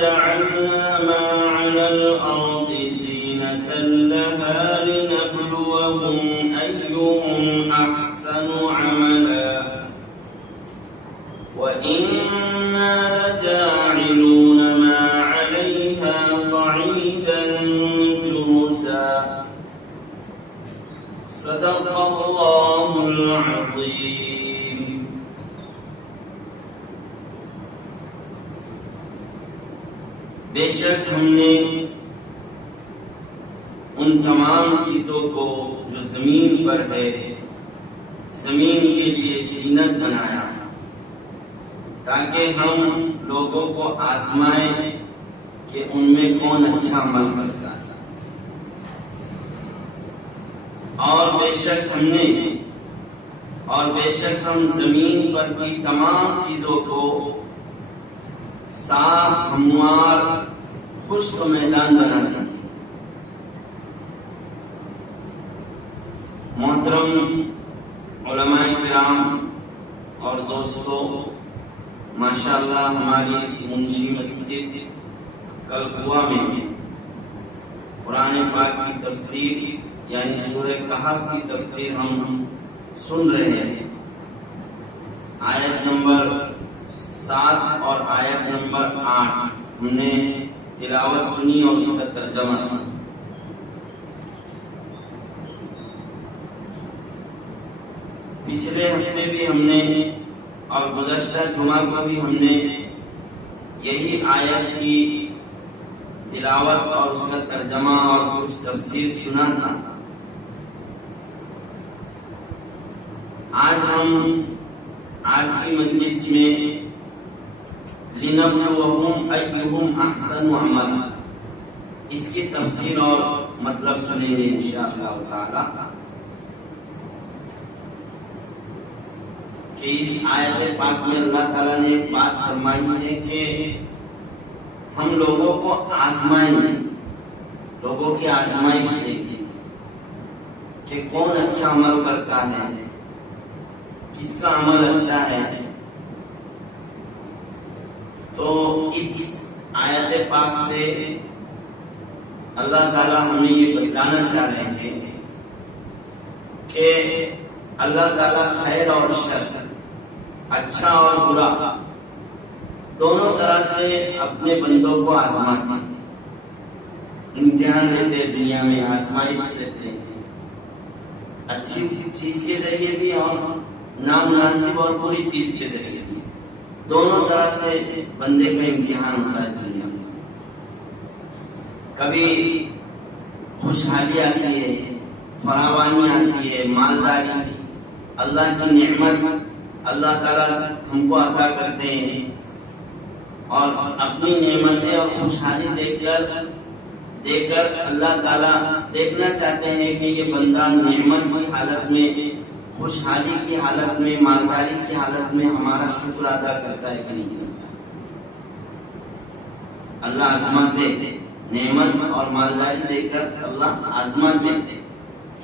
جعلنا ما على الأرض زينة لها لنبلوهم أيهم أحسن عملا وإنا لجاعلون ما عليها صعيدا جرزا صدق الله العظيم. بے شک ہم نے ان تمام چیزوں کو جو زمین پر ہے زمین کے لیے زینت بنایا تاکہ ہم لوگوں کو آزمائیں کہ ان میں کون اچھا عمل کرتا ہے. اور بے شک ہم زمین پر کی تمام چیزوں کو صاف ہموار خشک میدان بنا دیں. محترم علماء کرام اور دوستو، ماشاءاللہ ہماری اس منشی مسجد کلکوا میں قرآن پاک کی تفسیر یعنی سورہ کہف کی تفسیر ہم سن رہے ہیں. آیت نمبر 7 اور آیت نمبر 8 ہم نے تلاوت سنی اور اس کا ترجمہ سنا. پچھلے ہفتے بھی ہم نے اور گزشتہ جمعہ کو بھی ہم نے یہی آیت کی تلاوت اور اس کا ترجمہ اور کچھ تفسیر سنا تھا. آج کی مجلس میں لِنَبْلُوَهُمْ أَيُّهُمْ أَحْسَنُ عَمَلًا اس کی تفسیر اور مطلب سنیں گے انشاءاللہ تعالی. کہ اس آیت پاک میں اللہ تعالیٰ نے ایک بات فرمائی ہے کہ ہم لوگوں کو آزمائیں گے، لوگوں کی آزمائش دیں گے کہ کون اچھا عمل کرتا ہے، کس کا عمل اچھا ہے. تو اس آیت پاک سے اللہ تعالیٰ ہمیں یہ بتلانا چاہ رہے ہیں کہ اللہ تعالیٰ خیر اور شر، اچھا اور برا دونوں طرح سے اپنے بندوں کو آزماتے ہیں. امتحان لیتے ہیں، دنیا میں آزمائش لیتے ہیں، اچھی چیز کے ذریعے بھی اور نامناسب اور بری چیز کے ذریعے بھی. دونوں طرح سے بندے کا امتحان ہوتا ہے دنیا میں. کبھی خوشحالی آتی ہے، فراوانی آتی ہے، مالداری، اللہ کی نعمت اللہ تعالیٰ ہم کو عطا کرتے ہیں اور اپنی نعمتیں اور خوشحالی دے کر اللہ تعالیٰ دیکھنا چاہتے ہیں کہ یہ بندہ نعمت کی حالت میں، خوشحالی کی حالت میں، مالداری کی حالت میں ہمارا شکر ادا کرتا ہے کہ نہیں کرتا. اللہ آزماتے نعمت اور مالداری دے کر اللہ آزماتے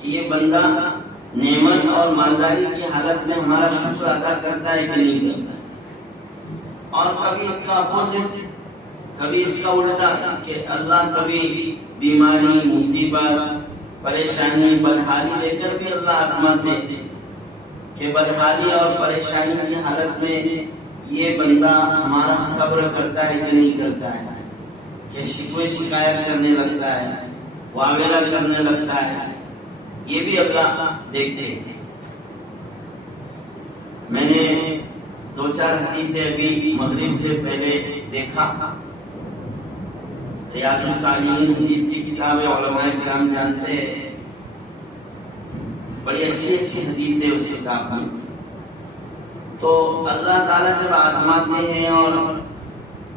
کہ یہ بندہ نعمت اور مالداری کی حالت میں ہمارا شکر ادا کرتا ہے کہ نہیں کرتا ہے. اور کبھی اس کا اپوزٹ، کبھی اس کا الٹا کہ اللہ کبھی بیماری، مصیبت، پریشانی، بدحالی دے کر بھی اللہ آزماتے کہ بدحالی اور پریشانی کی حالت میں یہ بندہ ہمارا صبر کرتا ہے کہ نہیں کرتا ہے، کہ شکوے شکایت کرنے لگتا ہے، واویلا کرنے لگتا ہے. یہ بھی اللہ دیکھتے ہیں. میں نے 2-4 حدیثیں ابھی مغرب سے پہلے دیکھا. ریاض الصالحین حدیث کی کتاب ہے، علماء کرام جانتے ہیں، بڑی اچھی حدیث ہے اس کتاب میں. تو اللہ تعالیٰ جب آزماتے ہیں اور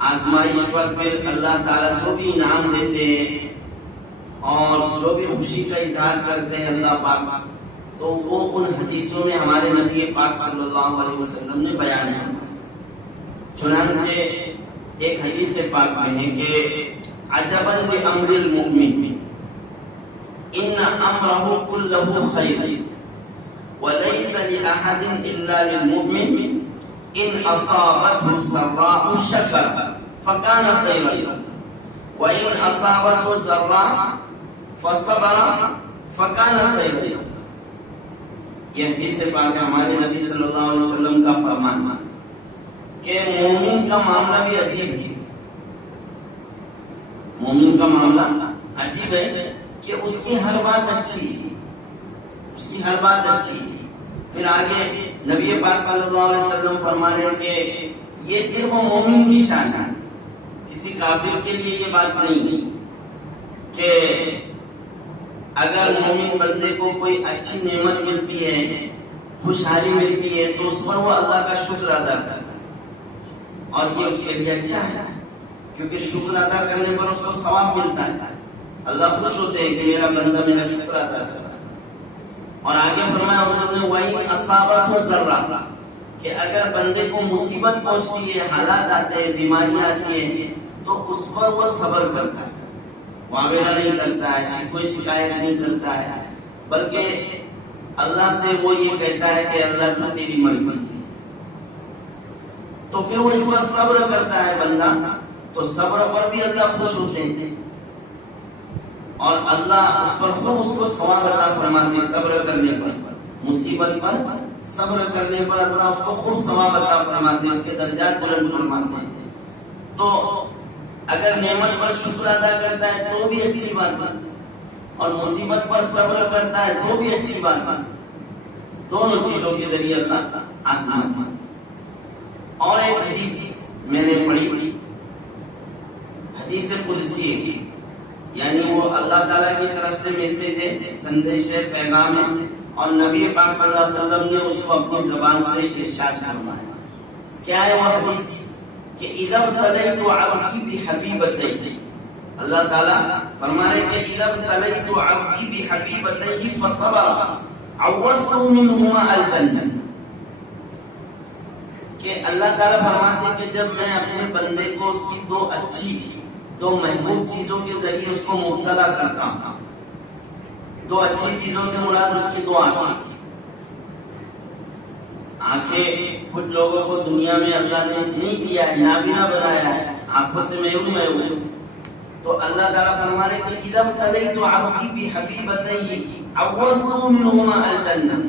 آزمائش پر پھر اللہ تعالیٰ جو بھی انعام دیتے ہیں اور جو بھی خوشی کا اظہار کرتے ہیں اللہ پاک، تو وہ ان حدیثوں میں ہمارے نبی پاک صلی اللہ علیہ وسلم نے بیان کیا. چنانچہ ایک حدیث پاک میں ہے کہ عجبا لامر المؤمن ان امره كله خير وليس لاحد الا للمؤمن ان اصابته سراء شكر فکان خیرا لہ وَإِنْ أَصَابَتْهُ ضَرَّةٌ فَصَبَرَ فَكَانَ خَيْرًا لَهُ۔ یہ حدیث پاک ہمارے نبی صلی اللہ علیہ وسلم کا فرمان کہ مومن کا معاملہ بھی عجیب ہے، مومن کا معاملہ عجیب ہے کہ اس کی ہر بات اچھی ہے، اس کی ہر بات اچھی ہے۔ پھر آگے نبی پاک صلی اللہ علیہ وسلم فرما رہے ہیں کہ یہ صرف مومن کی شان ہے، کسی کافر کے لیے یہ بات نہیں کہ اگر مومن بندے کو کوئی اچھی نعمت ملتی ہے، خوشحالی ملتی ہے، تو اس پر وہ اللہ کا شکر ادا کرتا ہے، اور یہ اس کے لیے اچھا ہے، کیونکہ شکر ادا کرنے پر اس کو ثواب ملتا ہے، اللہ خوش ہوتے ہیں کہ میرا بندہ میرا شکر ادا کر رہا ہے۔ اور آگے فرمایا حضور نے وَإِنْ أَصَابَتْهُ ضَرَّةٌ، کہ اگر بندے کو مصیبت پہنچتی ہے، حالات آتے ہیں، بیماریاں آتی ہیں، تو اس پر وہ صبر کرتا ہے، معاملہ نہیں کرتا ہے، کوئی شکایت نہیں کرتا ہے، بلکہ اللہ سے وہ یہ کہتا ہے کہ اللہ جو تیری مرضی ہے، تو پھر وہ اس پر صبر کرتا ہے بندہ، تو صبر پر بھی اللہ خوش ہوتے ہیں، اور اللہ اس پر خوب اس کو ثواب عطا فرماتے ہیں۔ صبر کرنے پر، مصیبت پر صبر کرنے پر اللہ اس کو خوب ثواب عطا فرماتے ہیں، اس کے درجات بلند فرماتے ہیں۔ تو اگر نعمت پر شکر ادا کرتا ہے تو بھی اچھی بات ہے، اور مصیبت پر صبر کرتا ہے تو بھی اچھی بات ہے، دونوں چیزوں کے ذریعے اللہ آزماتا ہے۔ اور ایک حدیث میں نے پڑھی، حدیث قدسی ہے، یعنی وہ اللہ تعالیٰ کی طرف سے میسج ہے، سندیش ہے، پیغام ہے، اور نبی پاک صلی اللہ علیہ وسلم نے اس کو اپنی زبان سے ارشاد فرمایا۔ کیا ہے وہ حدیث؟ کہ اِذَا ابْتَلَيْتُ عَبْدِي بِحَبِيبَتَيْهِ، اللہ تعالیٰ فرما رہے کہ اِذَا ابْتَلَيْتُ عَبْدِي بِحَبِيبَتَيْهِ فَصَبَرَ عَوَّضْتُهُ مِنْهُمَا الْجَنَّةَ، کہ اللہ تعالیٰ فرماتے ہیں کہ جب میں اپنے بندے کو اس کی دو اچھی، دو محبوب چیزوں کے ذریعے اس کو مبتلا کرتا ہوں، دو اچھی چیزوں سے مراد اس کی دو آنکھیں، آنکھیں کچھ لوگوں کو دنیا میں اللہ نے نہیں دیا ہے، نابینا بنایا ہے، آنکھوں سے محروم ہے وہ، تو اللہ تعالیٰ فرما رہے کہ اِذَا ابْتَلَيْتُ عَبْدِي بِحَبِيبَتَيْهِ عَوَّضْتُهُ مِنْهُمَا الْجَنَّةَ،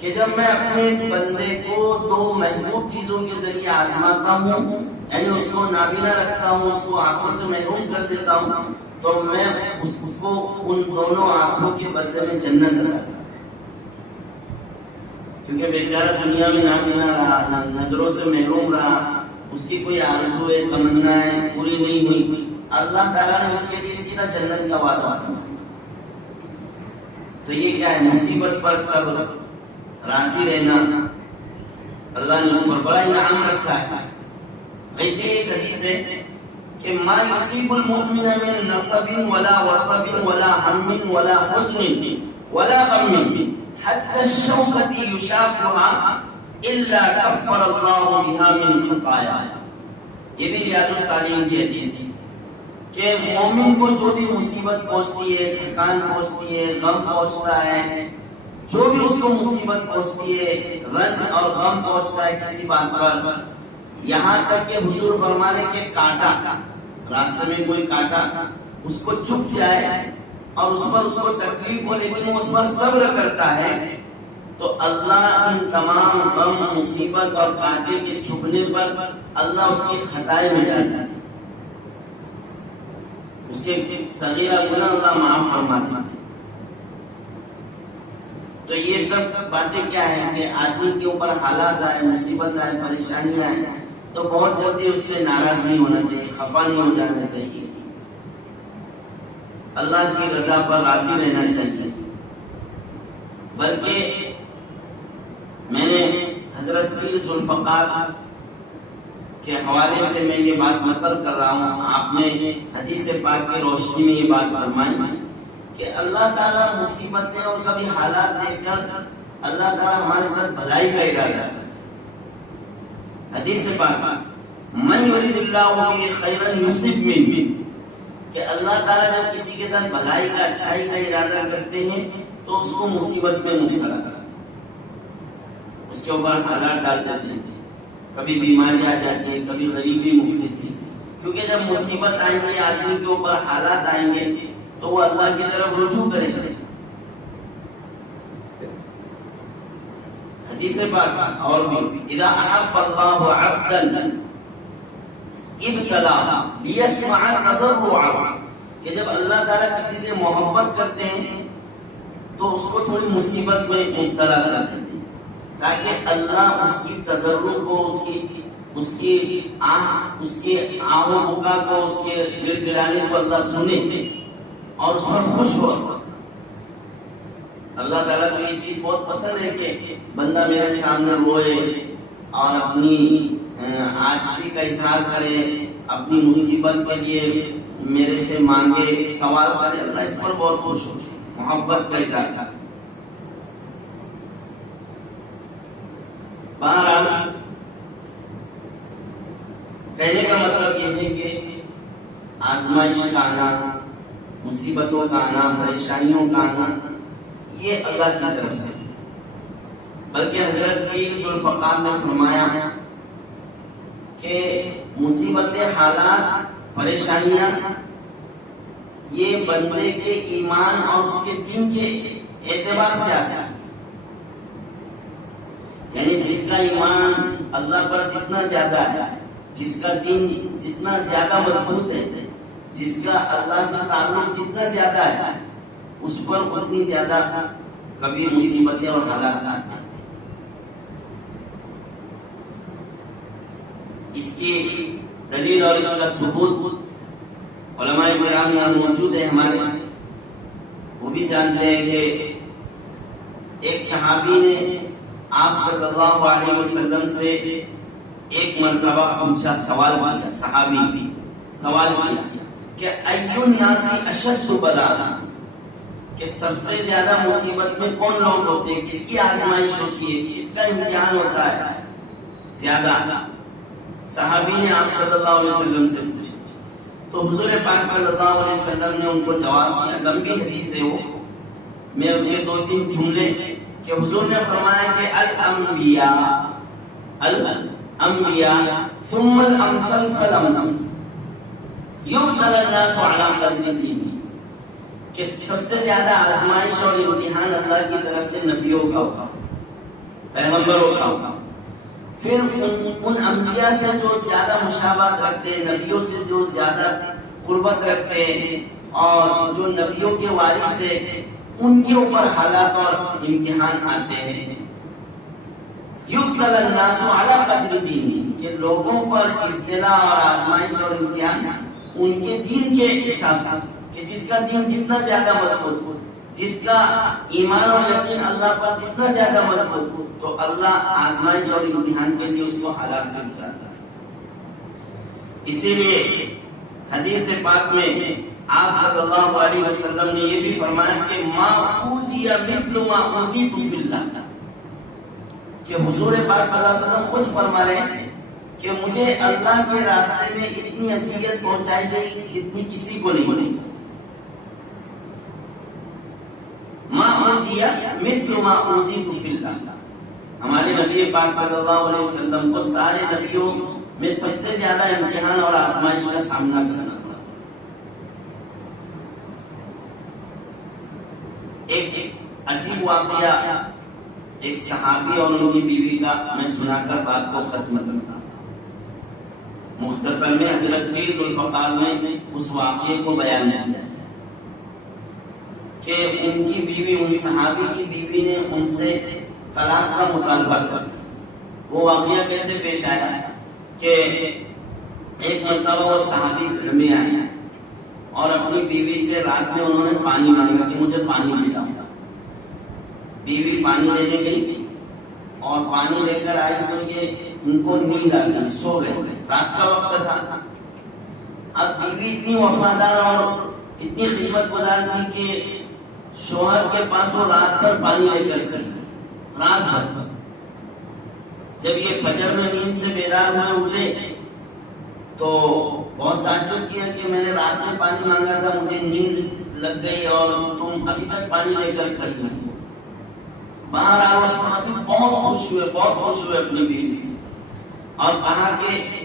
کہ جب میں اپنے بندے کو دو محبوب چیزوں کے ذریعے آزماتا ہوں، یعنی اس کو نابینا رکھتا ہوں، اس کو آنکھوں سے محروم کر دیتا ہوں، تو میں اس کو ان دونوں آنکھوں کے بدلے میں جنت عطا کرتا ہوں، کیونکہ بیچارہ دنیا میں نابینا رہا، نظروں سے محروم رہا، اس کی کوئی آرزو ہے، تمنا ہے، پوری نہیں ہوئی، اللہ تعالیٰ نے اس کے لیے سیدھا جنت کا وعدہ فرمایا۔ تو یہ کیا ہے؟ مصیبت پر صبر، راضی رہنا، اللہ نے اس پر بڑا انعام رکھا ہے۔ ایسے ایک حدیث ہے کہ ما یصیب المؤمن من نصب ولا وصب ولا هم ولا حزن ولا غم حتى الشوكة يشاقها الا كفر الله بها من خطاياه، یہ بھی ریاض الصالحین کی حدیث ہے کہ مومن کو جو بھی مصیبت پہنچتی ہے، تھکان پہنچتی ہے، غم پہنچتا ہے، جو بھی اس کو مصیبت پہنچتی ہے، رنج اور غم پہنچتا ہے کسی بات پر، یہاں تک کہ حضور فرمانے کے کانٹا، راستے میں کوئی کانٹا اس کو چپ جائے اور اس پر اس کو تکلیف ہو لیکن وہ اس پر صبر کرتا ہے، تو اللہ ان تمام غم، مصیبت اور کانٹے کے چھپنے پر اللہ اس کی خطائیں مٹا دیتا ہے، اس کے صغیرہ گناہ اللہ معاف فرما دیتا ہے۔ تو یہ سب باتیں کیا ہیں کہ آدمی کے اوپر حالات آئے، مصیبت آئے، پریشانیاں آئے تو بہت جلدی اس سے ناراض نہیں ہونا چاہیے، خفا نہیں ہو جانا چاہیے، اللہ کی رضا پر راضی رہنا چاہیے۔ بلکہ میں نے حضرت پیر ذوالفقار کے حوالے سے میں یہ بات نقل کر رہا ہوں، آپ نے حدیث پاک کی روشنی میں یہ بات فرمائی کہ اللہ تعالیٰ مصیبتیں اور کبھی حالات دیکھ کر اللہ تعالیٰ ہمارے ساتھ بھلائی کا ارادہ کرتا ہے۔ حدیث پاک من یرید اللہ بہ خیرا یصب منہ، کہ اللہ تعالیٰ جب کسی کے ساتھ بھلائی کا، اچھائی کا ارادہ کرتے ہیں تو اس کو مصیبت میں مبتلا کرتے ہیں، اس کے اوپر حالات ڈال دیتے ہیں، کبھی بیماری آ جاتی ہے، کبھی غریبی، مفلسی، جب مصیبت آئیں گے، آدمی کے اوپر حالات آئیں گے تو وہ اللہ کی طرف رجوع کرے گا. حدیث پاک اور بھی اذا احب اللہ عبدا ابتلا لیسمع تضرعه، کہ جب اللہ تعالیٰ کسی سے محبت کرتے ہیں تو اس کو تھوڑی مصیبت میں مبتلا کر دیتے ہیں تاکہ اللہ اس کی تضرع کو، اس کی آہ و بکا کو، اس کے گڑ گڑانے کو اللہ سنے اور اس پر خوش ہو. اللہ تعالیٰ کو یہ چیز بہت پسند ہے کہ بندہ میرے سامنے روئے اور اپنی عاجزی کا اظہار کرے، اپنی مصیبت کے لیے میرے سے مانگے، سوال کرے. اللہ اس پر بہت خوش ہو، محبت کا اظہار کرے. بہرحال کہنے کا مطلب یہ ہے کہ آزمائش کا آنا، مصیبتوں کا آنا، پریشانیوں کا آنا یہ اللہ کی طرف سے. بلکہ حضرت پیر ذوالفقار نے فرمایا کہ مصیبتیں، حالات، پریشانیاں یہ بندے کے ایمان اور اس کے دین کے اعتبار سے آتی ہے. یعنی جس کا ایمان اللہ پر جتنا زیادہ ہے، جس کا دین جتنا زیادہ مضبوط ہے، جس کا اللہ سے تعلق جتنا زیادہ ہے، اس پر اتنی زیادہ کبھی مصیبتیں اور حالات آتے ہیں. اس کی دلیل اور اس کا ثبوت علماء کرام یہاں موجود ہیں ہمارے، وہ بھی جانتے ہیں کہ ایک صحابی نے آپ صلی اللہ علیہ وسلم سے ایک مرتبہ پوچھا، سوال کیا. صحابی سوال کیا کہ ای الناس اشد بلاء، کہ سب سے زیادہ مصیبت میں کون لوگ ہوتے ہیں، کس کی آزمائش ہوتی ہے، کس کا امتحان ہوتا ہے زیادہ. صحابی نے آپ صلی اللہ علیہ وسلم سے پوچھا تو حضور پاک صلی اللہ علیہ وسلم نے ان کو جواب دیا. لمبی حدیث ہے وہ، میں اس کے 2-3 جملے کہ حضور نے فرمایا کہ الانبیاء ثم الامثل فالامثل یبتلی الناس علی قدر دینہ، کہ سب سے زیادہ آزمائش اور امتحان اللہ کی طرف سے نبیوں کا ہوگا، پیغمبروں کا ہوگا. پھر ان انبیاء سے جو زیادہ مشابہت رکھتے ہیں، نبیوں سے جو زیادہ قربت رکھتے ہیں اور جو نبیوں کے وارث ہیں، ان کے اوپر حالات اور امتحان آتے ہیں. یبتلی الناس علی قدر دینہ، کہ لوگوں پر ابتلا اور آزمائش اور امتحان ان کے دین کے حساب سے، کہ جس کا دین جتنا زیادہ مضبوط، جس کا ایمان اور یقین اللہ پر جتنا زیادہ مضبوط، تو اللہ آزمائش اور امتحان کے لیے اس کو حالات سے گزارتا ہے. اسی لیے حدیث پاک میں آپ صلی اللہ علیہ وسلم نے یہ بھی فرمایا کہ ما اوذی مثل ما اوذیت فی اللہ، کہ حضور پاک صلی اللہ علیہ وسلم خود فرما رہے ہیں کہ مجھے اللہ کے راستے میں اتنی اذیت پہنچائی گئی جتنی کسی کو نہیں ہونی چاہیے. ما اوذی مثل ما اوذیت فی اللہ، ہمارے نبی پاک صلی اللہ علیہ وسلم کو سارے نبیوں میں سب سے زیادہ امتحان اور آزمائش کا سامنا کرنا پڑا. ایک عجیب واقعہ ایک صحابی اور ان کی بیوی کا میں سنا کر بات کو ختم کرتا ہوں. مختصر میں حضرت پیر ذوالفقار نے اس واقعے کو بیان کیا کہ ان کی بیوی، ان صحابی کی بیوی نے ان سے طلاق کا مطالبہ کر دیا. وہ واقعہ کیسے پیش آیا کہ ایک مرتبہ وہ صحابی گھر میں آئے اور اپنی بیوی سے رات میں انہوں نے پانی مانگا کہ مجھے پانی پلاؤ. بیوی پانی لینے گئی اور پانی لے کر آئی تو یہ ان کو نیند آ گئی، سو گئے. رات کا وقت تھا. اب بیوی اتنی وفادار اور اتنی خدمت گزار تھی کہ شوہر کے پاس وہ رات بھر پانی لے کر کھڑی، رات بھر. جب یہ فجر میں نیند سے بیدار ہوئے اٹھے تو بہت تعجب کیا کہ میں نے رات میں پانی مانگا تھا، مجھے نیند لگ گئی اور تم ابھی تک پانی لے کر کھڑی ہو. باہر آئے صحابی بہت خوش ہوئے اپنی بیوی سے اور کہا کہ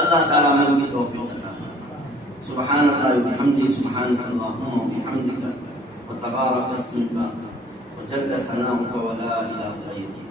اللہ تعالیٰ عمل کی توفیق عطا فرمائے۔ سبحان اللہ وبحمدہ، سبحانک اللہم وبحمدک، وتبارک اسمک، وجل ثناؤک، ولا الہ غیرک۔